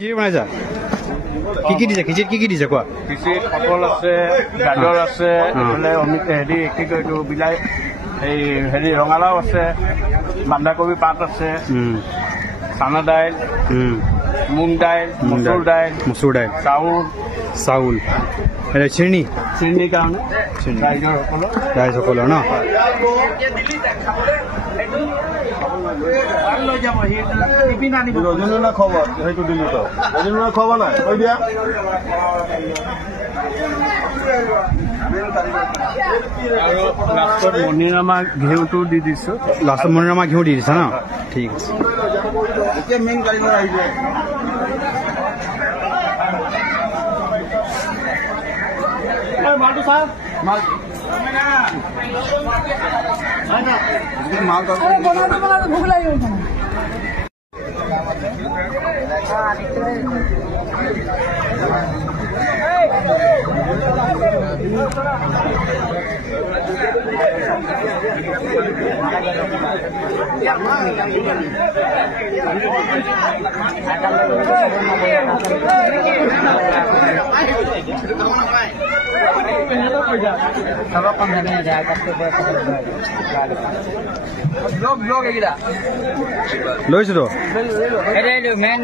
কি বনাইছা কি দিছে খিচিত কি দিছে কোৱা খিচিত পটল আছে গাজৰ আছে এফালে অমিত হেৰি কি কয় এইটো বিলাহী এই হেৰি ৰঙালাও আছে বন্ধাকবি পাত আছে চানা দাইল মুগ দাইল মচুৰ দাইল চাউল এটা চিনি কাৰণে ৰাইজ সকলৰ ন ৰজনীনা খবৰ সেইটো দিলো তো ৰজনীনা খবৰ নাই কৈ দিয়া আৰু লাষ্টত মণিৰামা ঘিউটো দি দিছো লাষ্টত মণিৰামা ঘিউ দি দিছা ন ঠিক আছে এতিয়া মেইন কাৰিকৰ আহিছে মালটো চাহ মাল ভোক লাগিব লৈছো তো মেন